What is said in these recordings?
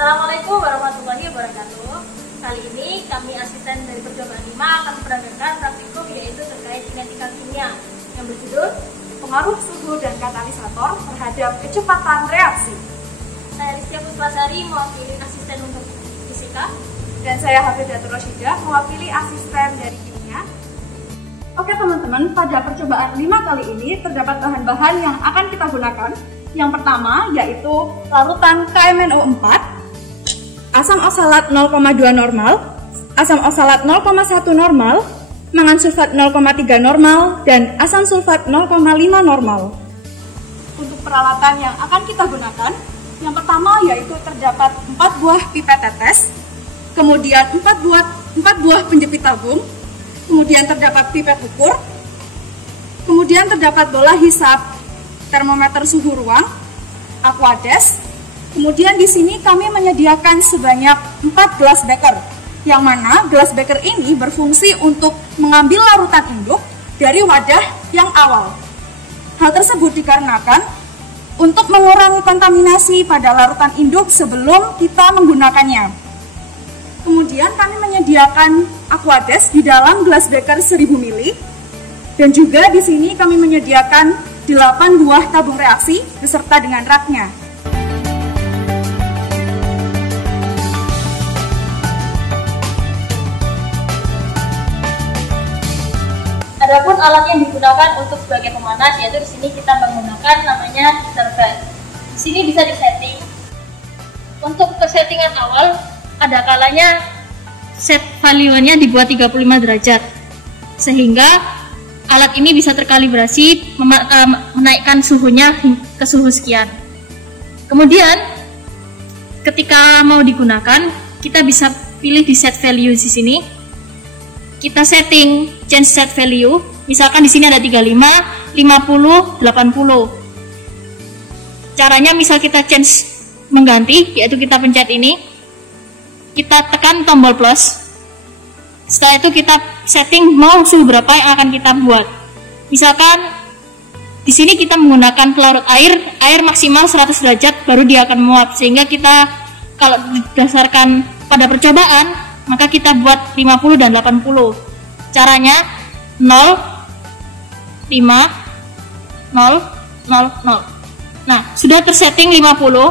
Assalamualaikum warahmatullahi wabarakatuh. Kali ini kami asisten dari percobaan 5 akan memperagakan praktikum yaitu terkait kinetika kimia yang berjudul pengaruh suhu dan katalisator terhadap kecepatan reaksi. Saya Rizky Puspasari mewakili asisten untuk fisika. Dan saya Hafizatul Rashidah mewakili asisten dari kimia. Oke teman-teman, pada percobaan 5 kali ini terdapat bahan-bahan yang akan kita gunakan. Yang pertama yaitu larutan KMnO4, asam oksalat 0,2 normal, asam oksalat 0,1 normal, mangan sulfat 0,3 normal, dan asam sulfat 0,5 normal. Untuk peralatan yang akan kita gunakan, yang pertama yaitu terdapat 4 buah pipet tetes, kemudian 4 buah penjepit tabung, kemudian terdapat pipet ukur, kemudian terdapat bola hisap, termometer suhu ruang, aquades. Kemudian di sini kami menyediakan sebanyak 4 gelas beker, yang mana gelas beker ini berfungsi untuk mengambil larutan induk dari wadah yang awal. Hal tersebut dikarenakan untuk mengurangi kontaminasi pada larutan induk sebelum kita menggunakannya. Kemudian kami menyediakan aquades di dalam gelas beker 1000 ml, dan juga di sini kami menyediakan 8 buah tabung reaksi beserta dengan raknya. Adapun alat yang digunakan untuk sebagai pemanas yaitu di sini kita menggunakan namanya servet. Di sini bisa disetting. Untuk kesettingan awal ada kalanya set value-nya dibuat 35 derajat sehingga alat ini bisa terkalibrasi menaikkan suhunya ke suhu sekian. Kemudian ketika mau digunakan kita bisa pilih di set value di sini. Kita setting change set value, misalkan di sini ada 35, 50, 80. Caranya misal kita change mengganti, yaitu kita pencet ini, kita tekan tombol plus. Setelah itu kita setting mau suhu berapa yang akan kita buat. Misalkan di sini kita menggunakan pelarut air maksimal 100 derajat baru dia akan menguap, sehingga kita kalau berdasarkan pada percobaan maka kita buat 50 dan 80. Caranya 0, 5, 0, 0, 0. Nah, sudah tersetting 50,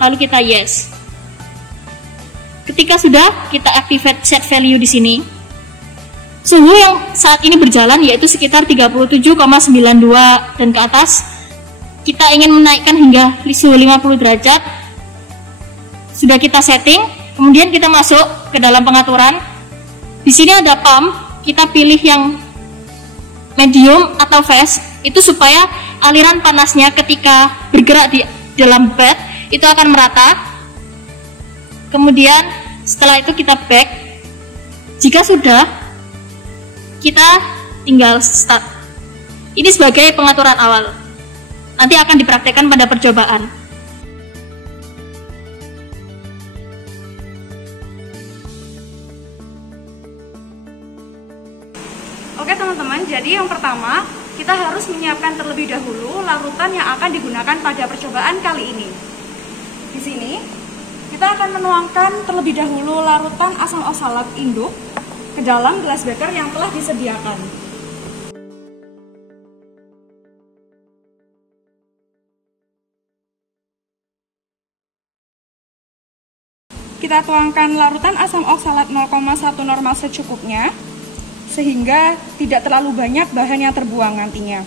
lalu kita yes. Ketika sudah kita activate set value di sini, suhu yang saat ini berjalan yaitu sekitar 37,92 dan ke atas. Kita ingin menaikkan hingga suhu 50 derajat. Sudah kita setting. Kemudian kita masuk ke dalam pengaturan. Di sini ada pump, kita pilih yang medium atau fast, itu supaya aliran panasnya ketika bergerak di dalam bed itu akan merata. Kemudian setelah itu kita back. Jika sudah, kita tinggal start. Ini sebagai pengaturan awal. Nanti akan dipraktekkan pada percobaan. Oke teman-teman, jadi yang pertama kita harus menyiapkan terlebih dahulu larutan yang akan digunakan pada percobaan kali ini. Di sini kita akan menuangkan terlebih dahulu larutan asam oksalat induk ke dalam gelas beker yang telah disediakan. Kita tuangkan larutan asam oksalat 0,1 normal secukupnya, sehingga tidak terlalu banyak bahan yang terbuang nantinya.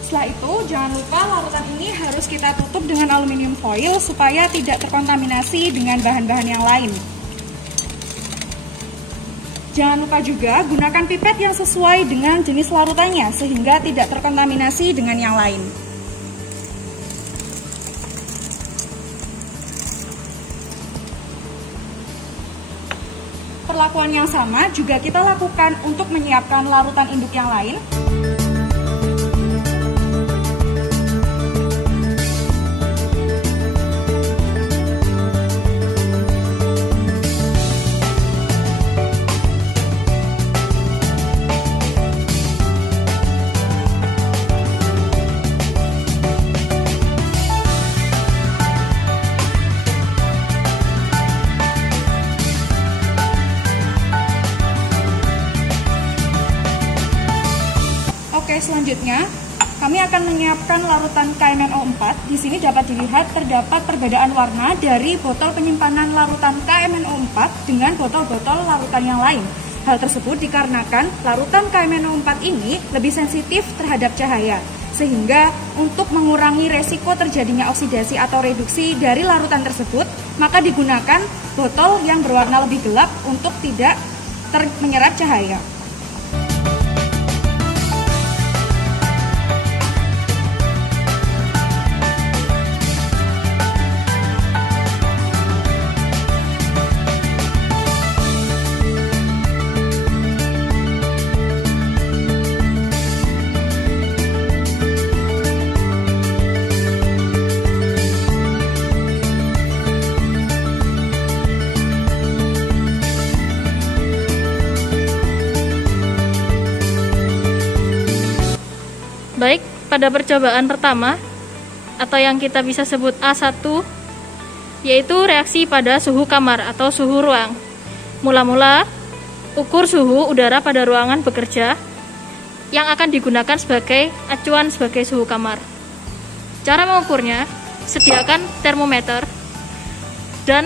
Setelah itu, jangan lupa larutan ini harus kita tutup dengan aluminium foil supaya tidak terkontaminasi dengan bahan-bahan yang lain. Jangan lupa juga gunakan pipet yang sesuai dengan jenis larutannya sehingga tidak terkontaminasi dengan yang lain. Perlakuan yang sama juga kita lakukan untuk menyiapkan larutan induk yang lain. Selanjutnya, kami akan menyiapkan larutan KMNO4. Di sini dapat dilihat terdapat perbedaan warna dari botol penyimpanan larutan KMNO4 dengan botol-botol larutan yang lain. Hal tersebut dikarenakan larutan KMNO4 ini lebih sensitif terhadap cahaya, sehingga untuk mengurangi resiko terjadinya oksidasi atau reduksi dari larutan tersebut, maka digunakan botol yang berwarna lebih gelap untuk tidak menyerap cahaya. Baik, pada percobaan pertama atau yang kita bisa sebut A1, yaitu reaksi pada suhu kamar atau suhu ruang. Mula-mula ukur suhu udara pada ruangan bekerja yang akan digunakan sebagai acuan sebagai suhu kamar. Cara mengukurnya, sediakan termometer dan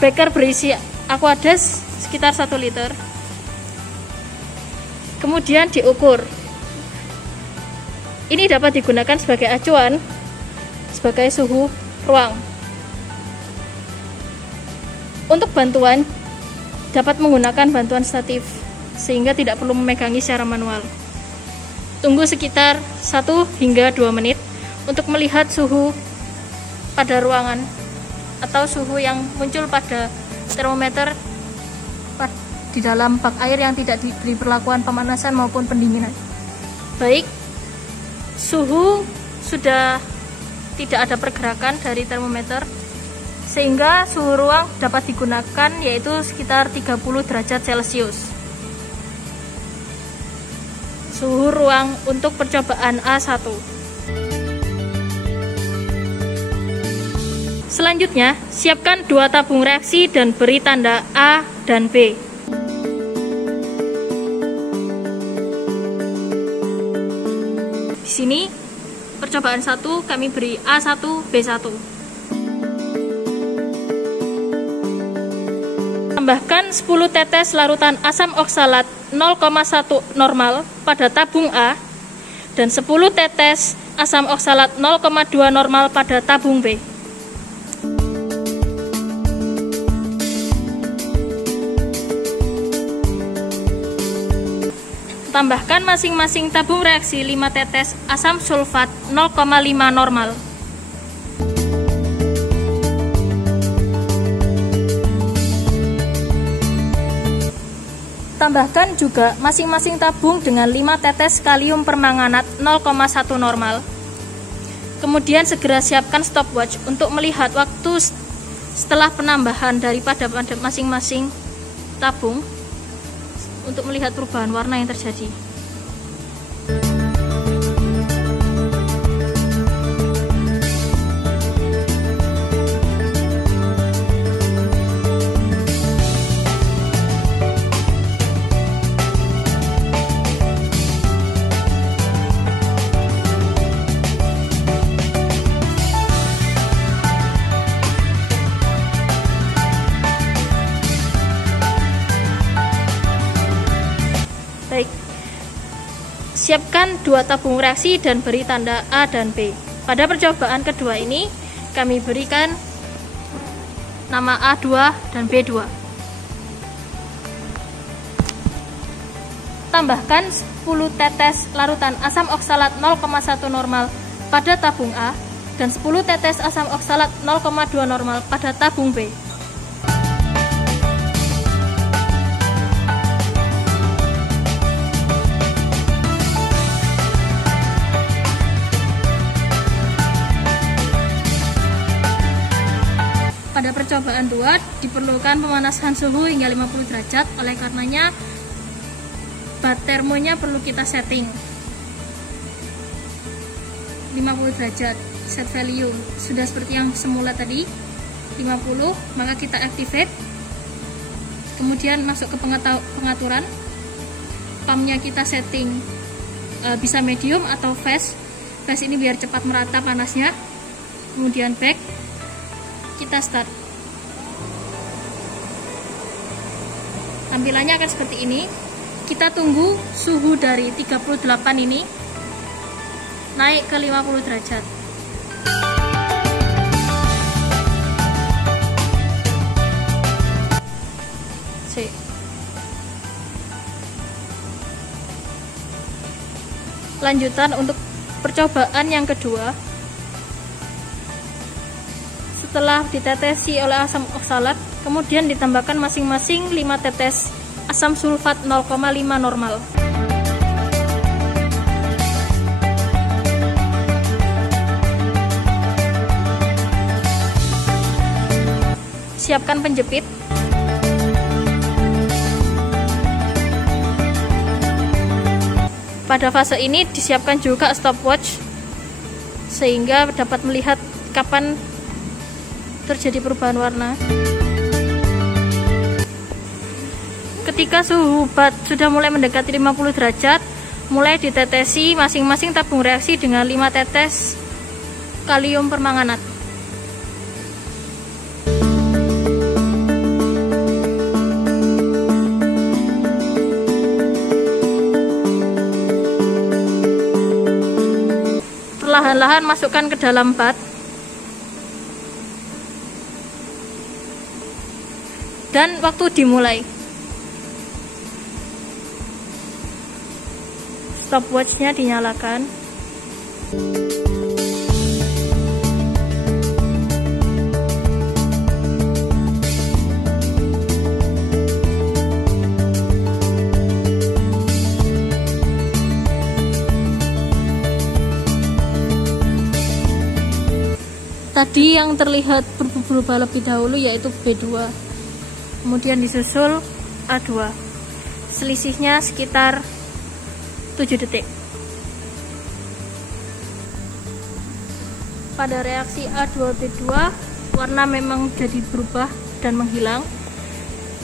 beker berisi Aquades sekitar 1 liter. Kemudian diukur. Ini dapat digunakan sebagai acuan sebagai suhu ruang. Untuk bantuan, dapat menggunakan bantuan statif sehingga tidak perlu memegangi secara manual. Tunggu sekitar 1 hingga 2 menit untuk melihat suhu pada ruangan atau suhu yang muncul pada termometer di dalam bak air yang tidak diberi perlakuan pemanasan maupun pendinginan. Baik, suhu sudah tidak ada pergerakan dari termometer, sehingga suhu ruang dapat digunakan, yaitu sekitar 30 derajat Celcius. Suhu ruang untuk percobaan A1. Selanjutnya, siapkan 2 tabung reaksi dan beri tanda A dan B. Di sini percobaan 1 kami beri A1 B1. Tambahkan 10 tetes larutan asam oksalat 0,1 normal pada tabung A dan 10 tetes asam oksalat 0,2 normal pada tabung B. Tambahkan masing-masing tabung reaksi 5 tetes asam sulfat 0,5 normal. Tambahkan juga masing-masing tabung dengan 5 tetes kalium permanganat 0,1 normal. Kemudian segera siapkan stopwatch untuk melihat waktu setelah penambahan daripada masing-masing tabung, untuk melihat perubahan warna yang terjadi. Baik, siapkan 2 tabung reaksi dan beri tanda A dan B. Pada percobaan kedua ini, kami berikan nama A2 dan B2. Tambahkan 10 tetes larutan asam oksalat 0,1 normal pada tabung A dan 10 tetes asam oksalat 0,2 normal pada tabung B. Pada percobaan 2 diperlukan pemanasan suhu hingga 50 derajat, oleh karenanya bat termonya perlu kita setting 50 derajat. Set value sudah seperti yang semula tadi 50, maka kita activate. Kemudian masuk ke pengaturan, pumpnya kita setting bisa medium atau fast. Fast ini biar cepat merata panasnya. Kemudian back, kita start. Tampilannya akan seperti ini. Kita tunggu suhu dari 38 ini naik ke 50 derajat. Lanjutan untuk percobaan yang kedua. Setelah ditetesi oleh asam oksalat, kemudian ditambahkan masing-masing 5 tetes asam sulfat 0,5 normal. Siapkan penjepit. Pada fase ini disiapkan juga stopwatch sehingga dapat melihat kapan terjadi perubahan warna. Ketika suhu bat sudah mulai mendekati 50 derajat, mulai ditetesi masing-masing tabung reaksi dengan 5 tetes kalium permanganat. Perlahan-lahan masukkan ke dalam bat. Dan waktu dimulai. Stopwatch-nya dinyalakan. Tadi yang terlihat berubah lebih dahulu yaitu B2, kemudian disusul A2. Selisihnya sekitar 7 detik. Pada reaksi A2B2 warna memang jadi berubah dan menghilang.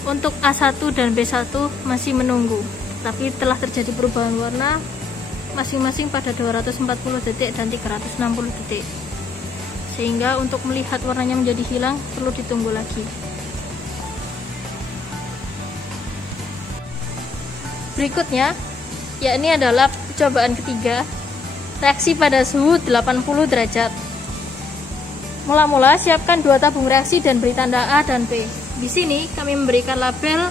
Untuk A1 dan B1 masih menunggu, tapi telah terjadi perubahan warna masing-masing pada 240 detik dan 360 detik. Sehingga untuk melihat warnanya menjadi hilang perlu ditunggu lagi. Berikutnya, yakni adalah percobaan ketiga, reaksi pada suhu 80 derajat. Mula-mula siapkan 2 tabung reaksi dan beri tanda A dan B. Di sini kami memberikan label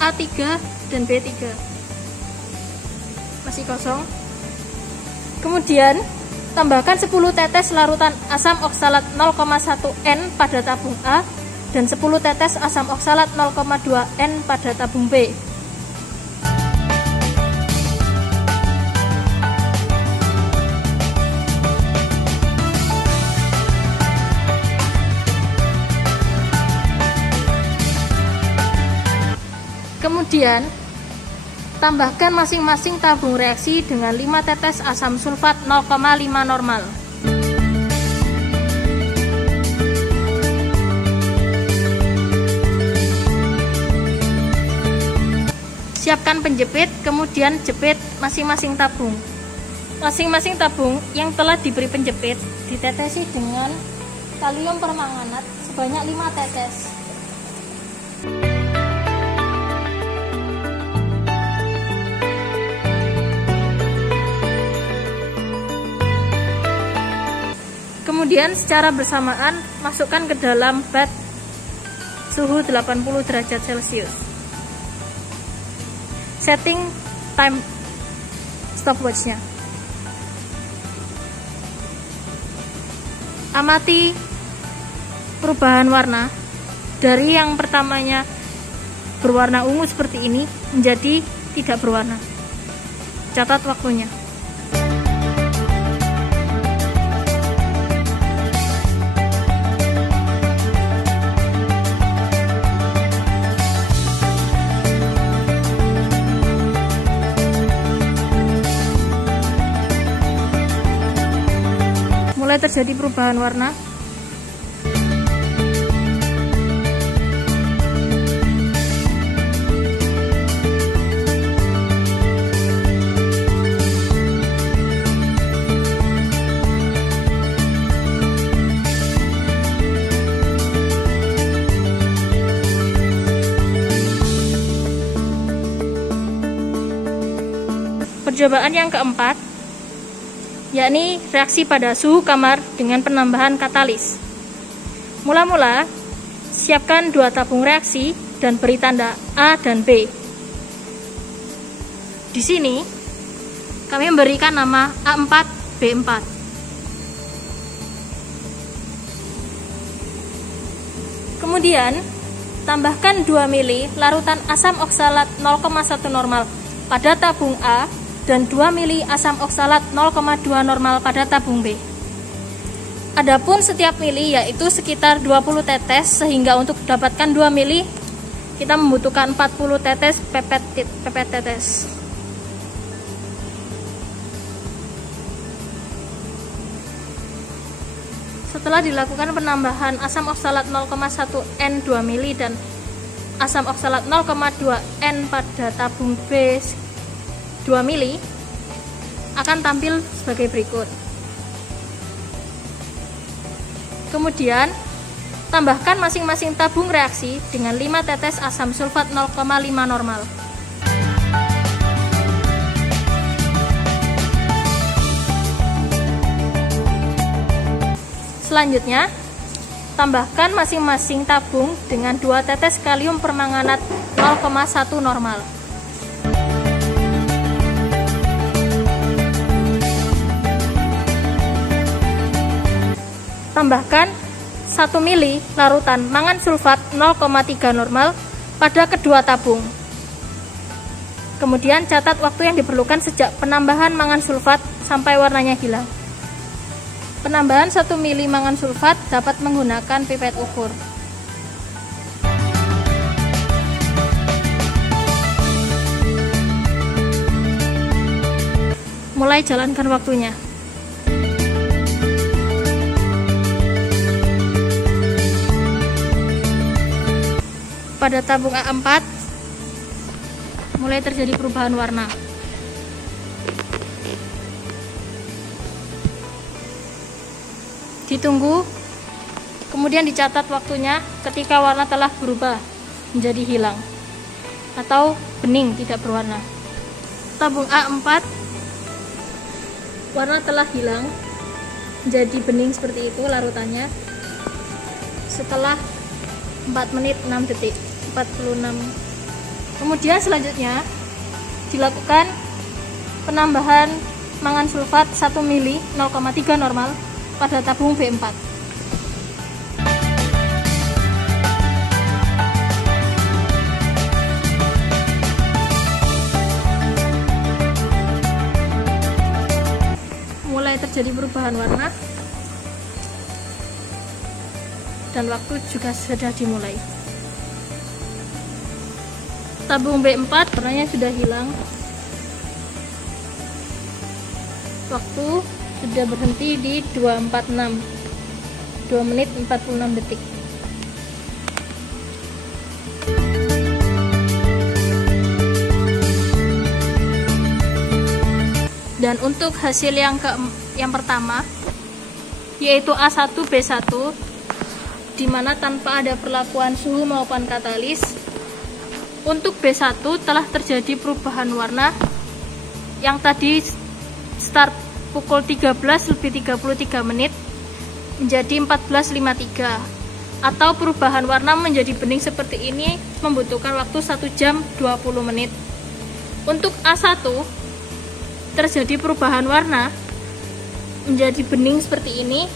A3 dan B3. Masih kosong. Kemudian tambahkan 10 tetes larutan asam oksalat 0,1 N pada tabung A dan 10 tetes asam oksalat 0,2 N pada tabung B. Kemudian tambahkan masing-masing tabung reaksi dengan 5 tetes asam sulfat 0,5 normal. Siapkan penjepit, kemudian jepit masing-masing tabung. Masing-masing tabung yang telah diberi penjepit ditetesi dengan kalium permanganat sebanyak 5 tetes. Kemudian secara bersamaan masukkan ke dalam bat suhu 80 derajat Celcius. Setting time stopwatch-nya. Amati perubahan warna dari yang pertamanya berwarna ungu seperti ini menjadi tidak berwarna. Catat waktunya. Mulai terjadi perubahan warna. Percobaan yang keempat, yakni reaksi pada suhu kamar dengan penambahan katalis. Mula-mula, siapkan 2 tabung reaksi dan beri tanda A dan B. Di sini, kami memberikan nama A4, B4. Kemudian, tambahkan 2 ml larutan asam oksalat 0,1 normal pada tabung A dan 2 ml asam oksalat 0,2 normal pada tabung B. Adapun setiap mili yaitu sekitar 20 tetes, sehingga untuk mendapatkan 2 mili kita membutuhkan 40 tetes pipet tetes. Setelah dilakukan penambahan asam oksalat 0,1 N 2 mili dan asam oksalat 0,2 N pada tabung B 2 mili, akan tampil sebagai berikut. Kemudian, tambahkan masing-masing tabung reaksi dengan 5 tetes asam sulfat 0,5 normal. Selanjutnya, tambahkan masing-masing tabung dengan 2 tetes kalium permanganat 0,1 normal. Tambahkan 1 mili larutan mangan sulfat 0,3 normal pada kedua tabung. Kemudian catat waktu yang diperlukan sejak penambahan mangan sulfat sampai warnanya hilang. Penambahan 1 mili mangan sulfat dapat menggunakan pipet ukur. Mulai jalankan waktunya. Pada tabung A4 mulai terjadi perubahan warna. Ditunggu, kemudian dicatat waktunya ketika warna telah berubah menjadi hilang atau bening tidak berwarna. Tabung A4 warna telah hilang menjadi bening seperti itu larutannya setelah 4 menit 6 detik 46. Kemudian selanjutnya dilakukan penambahan mangan sulfat 1 mili 0,3 normal pada tabung B4. Mulai terjadi perubahan warna dan waktu juga sudah dimulai. Tabung B4 warnanya sudah hilang. Waktu sudah berhenti di 246, 2 menit 46 detik. Dan untuk hasil yang pertama yaitu A1 B1, di mana tanpa ada perlakuan suhu maupun katalis. Untuk B1 telah terjadi perubahan warna yang tadi start pukul 13:33 menit menjadi 14:53, atau perubahan warna menjadi bening seperti ini membutuhkan waktu 1 jam 20 menit. Untuk A1 terjadi perubahan warna menjadi bening seperti ini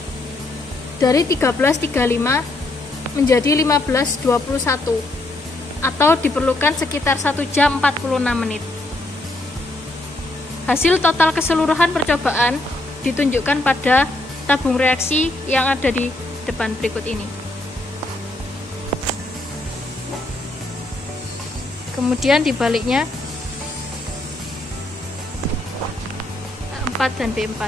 dari 13:35 menjadi 15:21, atau diperlukan sekitar 1 jam 46 menit. Hasil total keseluruhan percobaan ditunjukkan pada tabung reaksi yang ada di depan berikut ini. Kemudian dibaliknya A4 dan B4.